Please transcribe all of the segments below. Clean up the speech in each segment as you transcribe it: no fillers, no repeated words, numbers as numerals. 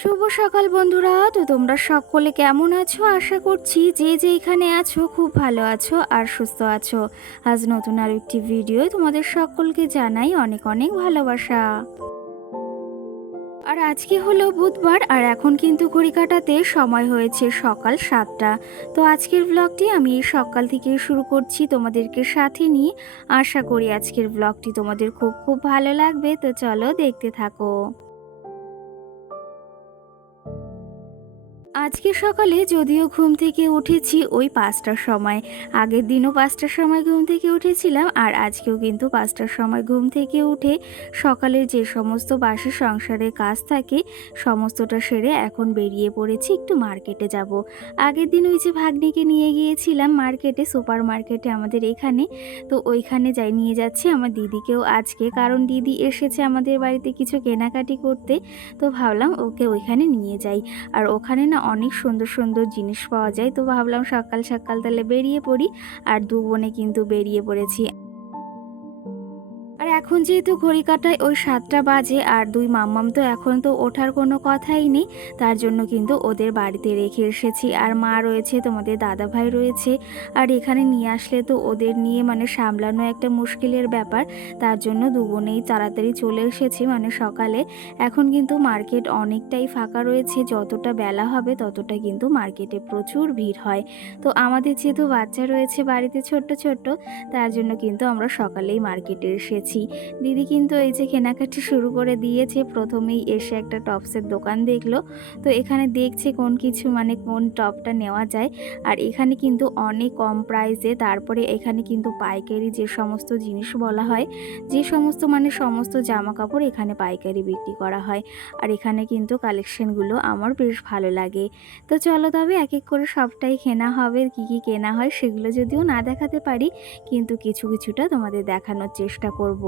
শুভ সকাল বন্ধুরা। তো তোমরা সকলে কেমন আছো? আশা করছি যে যেখানে আছো খুব ভালো আছো আর সুস্থ আছো। আজ নতুন আর একটি ভিডিও তোমাদের সকলকে জানাই অনেক অনেক ভালোবাসা। আর আজকে হলো বুধবার আর এখন কিন্তু ঘড়ি কাটাতে সময় হয়েছে সকাল 7টা। তো আজকের ব্লগটি আমি সকাল থেকে শুরু করছি তোমাদেরকে সাথে নিয়ে। আশা করি আজকের ব্লগটি তোমাদের খুব খুব ভালো লাগবে। তো চলো দেখতে থাকো। আজকে সকালে যদিও ঘুম থেকে উঠেছি ওই 5টার সময়। আগের দিনও 5টার সময় ঘুম থেকে উঠেছিলাম আর আজকেও কিন্তু 5টার সময় ঘুম থেকে উঠে সকালের যে সমস্ত বাসি সংসারের কাজ থাকে সমস্তটা সেরে এখন বেরিয়ে পড়েছি একটু মার্কেটে যাব। আগের দিন ওই যে ভাগ্নিকে নিয়ে গিয়েছিলাম মার্কেটে, সুপার মার্কেটে আমাদের এখানে। তো ওইখানে নিয়ে যাচ্ছি আমার দিদিকেও আজকে, কারণ দিদি এসেছে আমাদের বাড়িতে কিছু কেনাকাটি করতে। তো ভাবলাম ওকে ওইখানে নিয়ে যাই। আর ওখানে না অনেক সুন্দর সুন্দর জিনিস পাওয়া যায়। তো ভাবলাম সকাল সকাল তাহলে বেরিয়ে পড়ি। আর দু বোনে কিন্তু বেরিয়ে পড়েছি। আর এখন যেহেতু ঘড়ি কাটায় ওই 7টা বাজে আর দুই মাম্মাম তো এখন তো ওঠার কোনো কথাই নেই। তার জন্য কিন্তু ওদের বাড়িতে রেখে এসেছি। আর মা রয়েছে, তোমাদের দাদা ভাই রয়েছে। আর এখানে নিয়ে আসলে তো ওদের নিয়ে সামলানো একটা মুশকিলের ব্যাপার। তার জন্য দু বোনেই তাড়াতাড়ি চলে এসেছি সকালে। এখন কিন্তু মার্কেট অনেকটাই ফাঁকা রয়েছে, যতটা বেলা হবে ততটা কিন্তু মার্কেটে প্রচুর ভিড় হয়। তো আমাদের যেহেতু বাচ্চা রয়েছে বাড়িতে ছোট্ট ছোট্ট, তার জন্য কিন্তু আমরা সকালেই মার্কেটে এসেছি। দিদি কিন্তু এই যে কেনাকাটি শুরু করে দিয়েছে। প্রথমেই এসে একটা টপসের দোকান দেখলো। তো এখানে দেখছে কোন কিছু কোন টপটা নেওয়া যায়। আর এখানে কিন্তু অনেক কম প্রাইসে, তারপরে এখানে কিন্তু পাইকারি যে সমস্ত জিনিস বলা হয়, যে সমস্ত সমস্ত জামা কাপড় এখানে পাইকারি বিক্রি করা হয়। আর এখানে কিন্তু কালেকশনগুলো আমার বেশ ভালো লাগে। তো চলো তবে এক এক করে সবটাই কেনা হবে। কি কি কেনা হয় সেগুলো যদিও না দেখাতে পারি, কিন্তু কিছু কিছুটা তোমাদের দেখানোর চেষ্টা করব।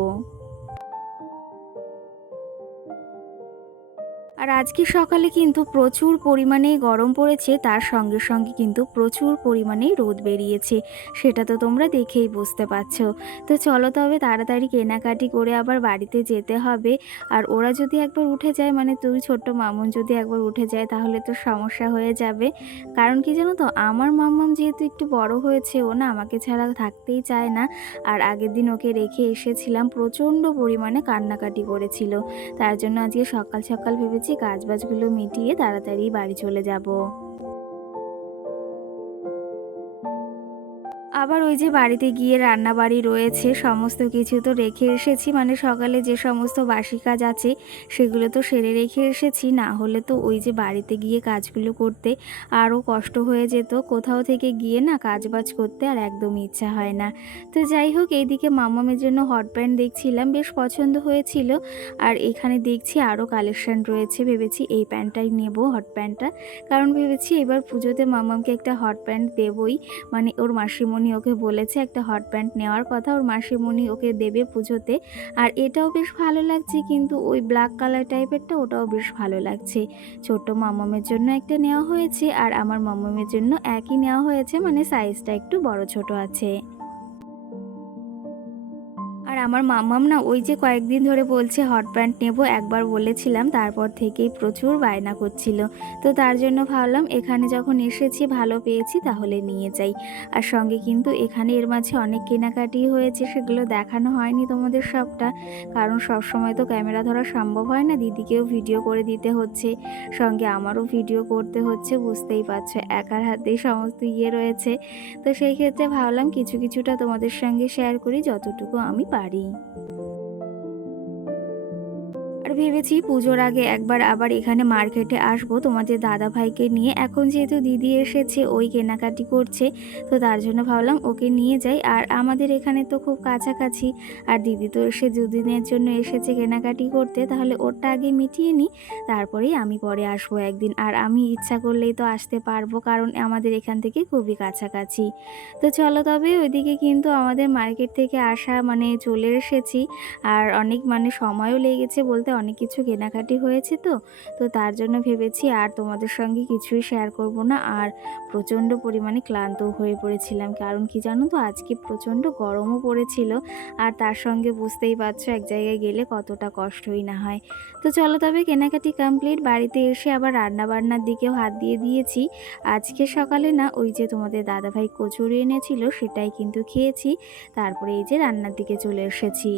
আর আজকে সকালে কিন্তু প্রচুর পরিমাণে গরম পড়েছে, তার সঙ্গে সঙ্গে কিন্তু প্রচুর পরিমাণে রোদ বেরিয়েছে। সেটা তো তোমরা দেখেই বুঝতে পারছো। তো চলো তবে তাড়াতাড়ি কেনাকাটি করে আবার বাড়িতে যেতে হবে। আর ওরা যদি একবার উঠে যায়, তুই ছোট্ট মামুন যদি একবার উঠে যায় তাহলে তো সমস্যা হয়ে যাবে। কারণ কি জানো তো, আমার মাম্মাম যেহেতু একটু বড় হয়েছে, ও না আমাকে ছাড়া থাকতেই চায় না। আর আগের দিন ওকে রেখে এসেছিলাম, প্রচণ্ড পরিমাণে কান্নাকাটি করেছিল। তার জন্য আজকে সকাল সকাল ভেবেছি কাজবাজগুলো মিটিয়ে তাড়াতাড়ি বাড়ি চলে যাব। আবার ওই যে বাড়িতে গিয়ে রান্নাবাড়ি রয়েছে, সমস্ত কিছু তো রেখে এসেছি। সকালে যে সমস্ত বাসি কাজ আছে সেগুলো তো সেরে রেখে এসেছি। না হলে তো ওই যে বাড়িতে গিয়ে কাজগুলো করতে আরও কষ্ট হয়ে যেত। কোথাও থেকে গিয়ে না কাজবাজ করতে আর একদমই ইচ্ছা হয় না। তো যাই হোক, এইদিকে মামামের জন্য হট প্যান্ট দেখছিলাম, বেশ পছন্দ হয়েছিল। আর এখানে দেখছি আরও কালেকশন রয়েছে, ভেবেছি এই প্যান্টটাই নেব, হট প্যান্টটা। কারণ ভেবেছি এবার পুজোতে মামামকে একটা হট প্যান্ট দেবই। ওর মাসিমণি ওকে বলেছে একটা হট প্যান্ট নেওয়ার কথা, ওর মাসিমণি ওকে দেবে পুজোতে। আর এটাও বেশ ভালো লাগছে, কিন্তু ওই ব্ল্যাক কালার টাইপেরটা ওটাও বেশ ভালো লাগছে। ছোট্ট মামামের জন্য একটা নেওয়া হয়েছে আর আমার মামামের জন্য একই নেওয়া হয়েছে, সাইজটা একটু বড় ছোট আছে। আর আমার মাম্মাম না ওই যে কয়েকদিন ধরে বলছে হট প্যান্ট নেব, একবার বলেছিলাম তারপর থেকেই প্রচুর বায়না করছিল। তো তার জন্য ভাবলাম এখানে যখন এসেছি ভালো পেয়েছি তাহলে নিয়ে যাই। আর সঙ্গে কিন্তু এখানে এর মাঝে অনেক কেনাকাটি হয়েছে, সেগুলো দেখানো হয়নি তোমাদের সবটা, কারণ সব সময় তো ক্যামেরা ধরা সম্ভব হয় না। দিদিকেও ভিডিও করে দিতে হচ্ছে, সঙ্গে আমারও ভিডিও করতে হচ্ছে, বুঝতেই পারছো একার হাতেই সমস্ত রয়েছে। তো সেই ক্ষেত্রে ভাবলাম কিছু কিছুটা তোমাদের সঙ্গে শেয়ার করি যতটুকু আমি পারি। আর ভেবেছি পুজোর আগে একবার আবার এখানে মার্কেটে আসবো তোমাদের দাদা ভাইকে নিয়ে। এখন যেহেতু দিদি এসেছে, ওই কেনাকাটি করছে, তো তার জন্য ভাবলাম ওকে নিয়ে যাই। আর আমাদের এখানে তো খুব কাছাকাছি, আর দিদি তো এসে দুদিনের জন্য এসেছে কেনাকাটি করতে, তাহলে ওরটা আগে মিটিয়ে নিই, তারপরেই আমি পরে আসবো একদিন। আর আমি ইচ্ছা করলেই তো আসতে পারবো, কারণ আমাদের এখান থেকে খুবই কাছাকাছি। তো চলো তবে ওইদিকে কিন্তু আমাদের মার্কেট থেকে আসা চলে এসেছি। আর অনেক সময়ও লেগেছে, বলতে অনেক কিছু কেনাকাটি হয়েছে তো। তো তার জন্য ভেবেছি আর তোমাদের সঙ্গে কিছুই শেয়ার করব না। আর প্রচণ্ড পরিমাণে ক্লান্ত হয়ে পড়েছিলাম। কারণ কি জানো তো, আজকে প্রচণ্ড গরমও পড়েছিল। আর তার সঙ্গে বুঝতেই পারছো এক জায়গায় গেলে কতটা কষ্টই না হয়। তো চলো তবে কেনাকাটি কমপ্লিট। বাড়িতে এসে আবার রান্নাবান্নার দিকেও হাত দিয়ে দিয়েছি। আজকে সকালে না ওই যে তোমাদের দাদাভাই কচুরি এনেছিল সেটাই কিন্তু খেয়েছি। তারপরে এই যে রান্নার দিকে চলে এসেছি।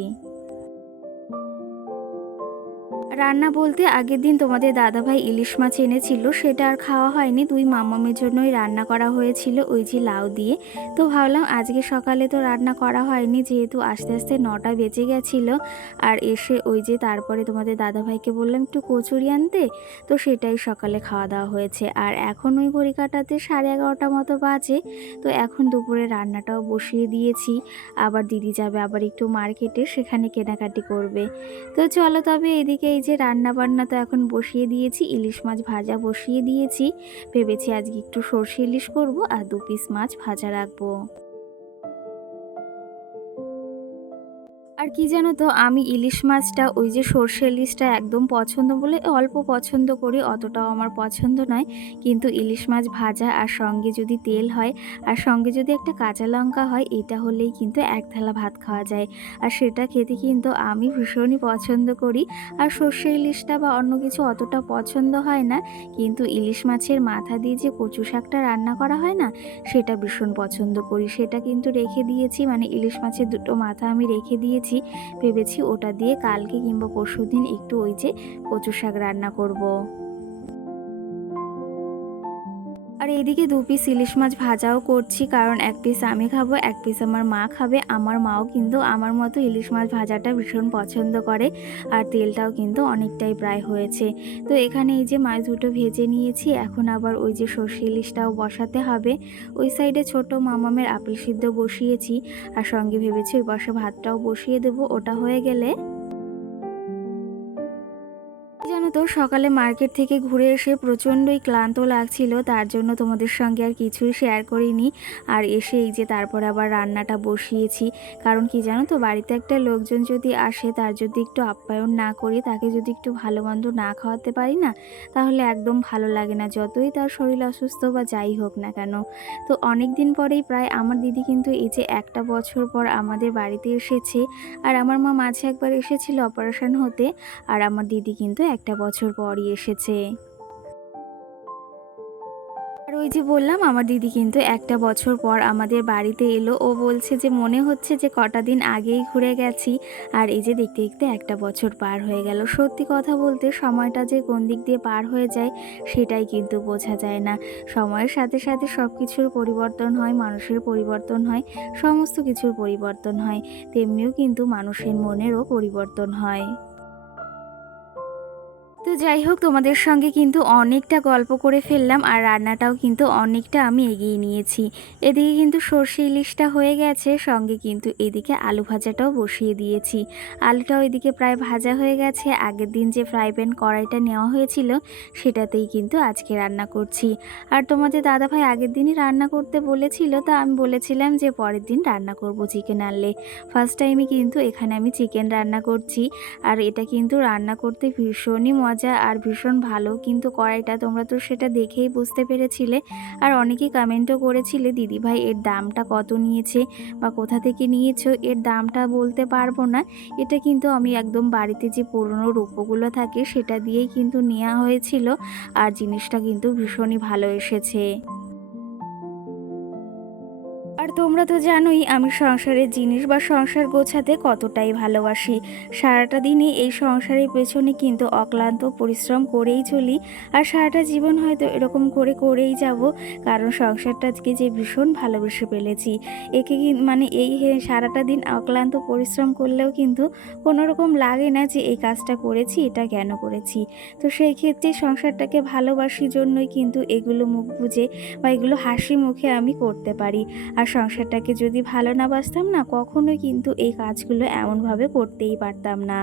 রান্না বলতে আগের দিন তোমাদের দাদাভাই ইলিশ মাছ এনেছিল, সেটা আর খাওয়া হয়নি। দুই মামামের জন্যই রান্না করা হয়েছিল ওই যে লাউ দিয়ে। তো ভাবলাম আজকে সকালে তো রান্না করা হয়নি, যেহেতু আস্তে আস্তে 9টা বেজে গেছিলো। আর এসে ওই যে তারপরে তোমাদের দাদাভাইকে বললাম একটু কচুরি আনতে, তো সেটাই সকালে খাওয়া দাওয়া হয়েছে। আর এখন ওই ঘড়ি কাটাতে 11:30 মতো বাজে। তো এখন দুপুরে রান্নাটাও বসিয়ে দিয়েছি। আবার দিদি যাবে আবার একটু মার্কেটে, সেখানে কেনাকাটি করবে। তো চলো তবে এদিকে এই যে রান্না বান্না তো এখন বসিয়ে দিয়েছি, ইলিশ মাছ ভাজা বসিয়ে দিয়েছি। ভেবেছি আজকে একটু সর্ষে ইলিশ করব আর 2 পিস মাছ ভাজা রাখবো। আর কি জানো তো, আমি ইলিশ মাছটা ওই যে সর্ষে ইলিশটা একদম পছন্দ বলে অল্প পছন্দ করি, অতটাও আমার পছন্দ নয়। কিন্তু ইলিশ মাছ ভাজা আর সঙ্গে যদি তেল হয় আর সঙ্গে যদি একটা কাঁচা লঙ্কা হয়, এটা হলেই কিন্তু এক থালা ভাত খাওয়া যায়। আর সেটা খেতে কিন্তু আমি ভীষণই পছন্দ করি। আর সর্ষে ইলিশটা বা অন্য কিছু অতটা পছন্দ হয় না, কিন্তু ইলিশ মাছের মাথা দিয়ে যে কচু শাকটা রান্না করা হয় না, সেটা ভীষণ পছন্দ করি। সেটা কিন্তু রেখে দিয়েছি, মানে ইলিশ মাছের 2টো মাথা আমি রেখে দিয়েছি। ভেবেছি ওটা দিয়ে কালকে কিংবা পরশুদিন একটু ওই যে কচু শাক রান্না করব। আর এইদিকে 2 পিস ইলিশ মাছ ভাজাও করছি, কারণ 1 পিস আমি খাবো, 1 পিস আমার মা খাবে। আমার মাও কিন্তু আমার মতো ইলিশ মাছ ভাজাটা ভীষণ পছন্দ করে। আর তেলটাও কিন্তু অনেকটাই প্রায় হয়েছে। তো এখানে এই যে মাছ দুটো ভেজে নিয়েছি, এখন আবার ওই যে সর্ষে ইলিশটাও বসাতে হবে। ওই সাইডে ছোট মামামের আপেল সিদ্ধ বসিয়েছি, আর সঙ্গে ভেবেছি ওই পাশে ভাতটাও বসিয়ে দেবো। ওটা হয়ে গেলে জানো তো, সকালে মার্কেট থেকে ঘুরে এসে প্রচণ্ডই ক্লান্ত লাগছিল, তার জন্য তোমাদের সঙ্গে আর কিছুই শেয়ার করিনি। আর এসে এই যে তারপর আবার রান্নাটা বসিয়েছি। কারণ কি জানো তো, বাড়িতে একটা লোকজন যদি আসে, তার যদি একটু আপ্যায়ন না করি, তাকে যদি একটু ভালো মন্দ না খাওয়াতে পারি না, তাহলে একদম ভালো লাগে না, যতই তার শরীর অসুস্থ বা যাই হোক না কেন। তো অনেক দিন পরেই প্রায় আমার দিদি কিন্তু এই যে 1টা বছর পর আমাদের বাড়িতে এসেছে। আর আমার মা মাঝে একবার এসেছিল অপারেশন হতে। আর আমার দিদি কিন্তু 1টা বছর পরই এসেছে। আর ওই যে বললাম, আমার দিদি কিন্তু 1টা বছর পর আমাদের বাড়িতে এলো। ও বলছে যে মনে হচ্ছে যে কটা দিন আগেই ঘুরে গেছি। আর এই যে দেখতে দেখতে 1টা বছর পার হয়ে গেল। সত্যি কথা বলতে সময়টা যে কোন দিক দিয়ে পার হয়ে যায় সেটাই কিন্তু বোঝা যায় না। সময়ের সাথে সাথে সব কিছুর পরিবর্তন হয়, মানুষের পরিবর্তন হয়, সমস্ত কিছুর পরিবর্তন হয়। তেমনিও কিন্তু মানুষের মনেরও পরিবর্তন হয়। তো যাই হোক, তোমাদের সঙ্গে কিন্তু অনেকটা গল্প করে ফেললাম, আর রান্নাটাও কিন্তু অনেকটা আমি এগিয়ে নিয়েছি। এদিকে কিন্তু সর্ষে ইলিশটা হয়ে গেছে, সঙ্গে কিন্তু এদিকে আলু ভাজাটাও বসিয়ে দিয়েছি। আলুটাও এদিকে প্রায় ভাজা হয়ে গেছে। আগের দিন যে ফ্রাই প্যান কড়াইটা নেওয়া হয়েছিল সেটাতেই কিন্তু আজকে রান্না করছি। আর তোমাদের দাদাভাই আগের দিনই রান্না করতে বলেছিল, তা আমি বলেছিলাম যে পরের দিন রান্না করব চিকেন আনলে। ফার্স্ট টাইমই কিন্তু এখানে আমি চিকেন রান্না করছি। আর এটা কিন্তু রান্না করতে ভীষণই মজা আর ভীষণ ভালো কিন্তু কড়াইটা, তোমরা তো সেটা দেখেই বুঝতে পেরেছিলে। আর অনেকেই কমেন্টও করেছিলে দিদিভাই এর দামটা কত নিয়েছে বা কোথা থেকে নিয়েছো। এর দামটা বলতে পারবো না, এটা কিন্তু আমি একদম বাড়িতে যে পুরনো রূপোগুলো থাকে সেটা দিয়েই কিন্তু নেওয়া হয়েছিল। আর জিনিসটা কিন্তু ভীষণই ভালো এসেছে। আর তোমরা তো জানোই আমি সংসারের জিনিস বা সংসার গোছাতে কতটাই ভালোবাসি। সারাটা দিনই এই সংসারের পেছনে কিন্তু অক্লান্ত পরিশ্রম করেই চলি। আর সারাটা জীবন হয়তো এরকম করে করেই যাব, কারণ সংসারটাকে যে ভীষণ ভালোবেসে ফেলেছি। একে মানে সারাটা দিন অক্লান্ত পরিশ্রম করলেও কিন্তু কোনো রকম লাগে না যে এই কাজটা করেছি, এটা কেন করেছি। তো সেই ক্ষেত্রে সংসারটাকে ভালোবাসি জন্যই কিন্তু এগুলো মুখ বুজে বা এগুলো হাসি মুখে আমি করতে পারি। আর সংসারটাকে যদি ভালো না বাসতাম না, কখনোই কিন্তু এই কাজগুলো এমনভাবে করতেই পারতাম না।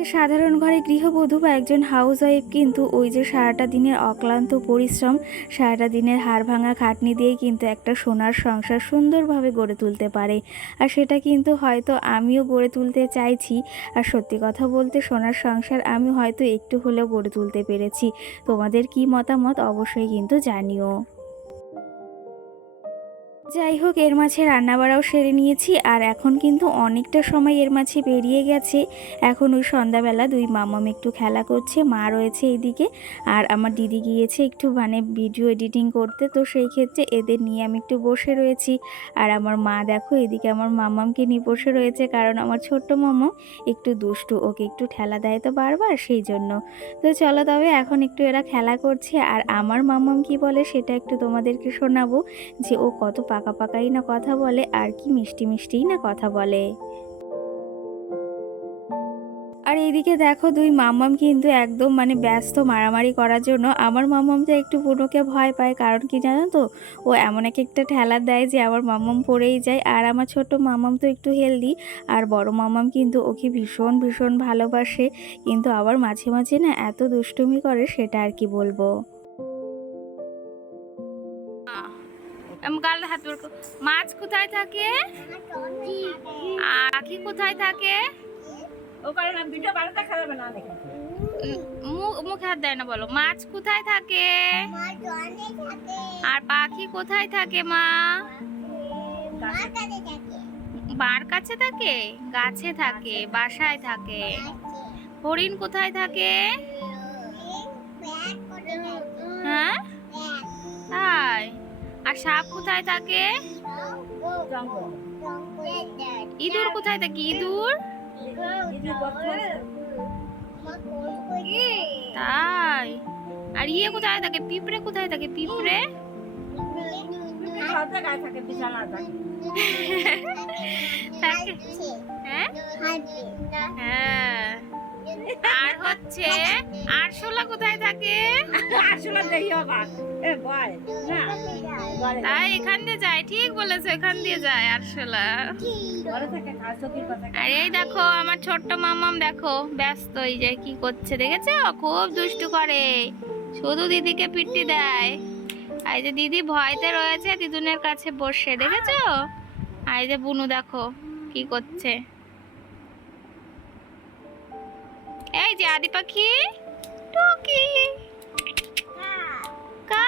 একটা সাধারণ ঘরে গৃহবধূ বা একজন হাউসওয়াইফ কিন্তু ওই যে সারাটা দিনের অক্লান্ত পরিশ্রম, সারাটা দিনের হাড় ভাঙা খাটনি দিয়েই কিন্তু একটা সোনার সংসার সুন্দরভাবে গড়ে তুলতে পারে। আর সেটা কিন্তু হয়তো আমিও গড়ে তুলতে চাইছি। আর সত্যি কথা বলতে সোনার সংসার আমি হয়তো একটু হলেও গড়ে তুলতে পেরেছি। তোমাদের কি মতামত অবশ্যই কিন্তু জানিও। যাই হোক, এর মাঝে রান্নাবাড়াও সেরে নিয়েছি আর এখন কিন্তু অনেকটা সময় এর মাঝে পেরিয়ে গেছে। এখন ওই সন্ধ্যাবেলা দুই মামাম একটু খেলা করছে, মা রয়েছে এইদিকে আর আমার দিদি গিয়েছে একটু ভিডিও এডিটিং করতে, তো সেই ক্ষেত্রে এদের নিয়ে আমি একটু বসে রয়েছি। আর আমার মা দেখো এদিকে আমার মামামকে নিয়ে বসে রয়েছে, কারণ আমার ছোট্ট মামাম একটু দুষ্টু, ওকে একটু ঠেলা দেয় তো বারবার, সেই জন্য। তো চলো তবে এখন একটু এরা খেলা করছে আর আমার মামাম কি বলে সেটা একটু তোমাদেরকে শোনাবো, যে ও কত পাকা পাকাই না কথা বলে আর কি মিষ্টি মিষ্টিই না কথা বলে। আর এইদিকে দেখো দুই মাম্মাম কিন্তু একদম ব্যস্ত মারামারি করার জন্য। আমার মাম্মামটা একটু বুনোকে ভয় পায়, কারণ কি জানো তো, ও এমন একটা ঠেলা দেয় যে আমার মাম্মাম পড়েই যায়। আর আমার ছোট মাম্মাম তো একটু হেলদি, আর বড় মাম্মাম কিন্তু ওকে ভীষণ ভীষণ ভালোবাসে, কিন্তু আবার মাঝে মাঝে না এত দুষ্টুমি করে সেটা আর কি বলবো। গাল হাত মাছ কোথায় থাকে আর আখি কোথায় থাকে? মুখে হাত দেয় না, বলো মাছ কোথায় থাকে আর পাখি কোথায় থাকে? মা বার কাছে থাকে, গাছে থাকে, বাসায় থাকে। হরিণ কোথায় থাকে? হ্যাঁ তাই। আর সাপ কোথায় থাকে? ইঁদুর কোথায় থাকে? ইঁদুর তাই। আর কোথায় থাকে? পিঁপড়ে কোথায় থাকে? পিঁপড়ে হ্যাঁ। আর হচ্ছে আরশোলা কোথায় থাকে? তাই এখান দিয়ে যায়, ঠিক বলেছো, এখান দিয়ে যায় আরশোলা। আর এই দেখো আমার ছোট্ট মামাম, দেখো ব্যস্ত, এই যে কি করছে দেখেছো, খুব দুষ্টু করে, শুধু দিদিকে পিট্টি দেয়। আর এই যে দিদি ভয়তে রয়েছে দিদুনের কাছে বসে, দেখেছো। আর এই যে বুনু দেখো কি করছে, এই যে আদি পাখি টুকি কা।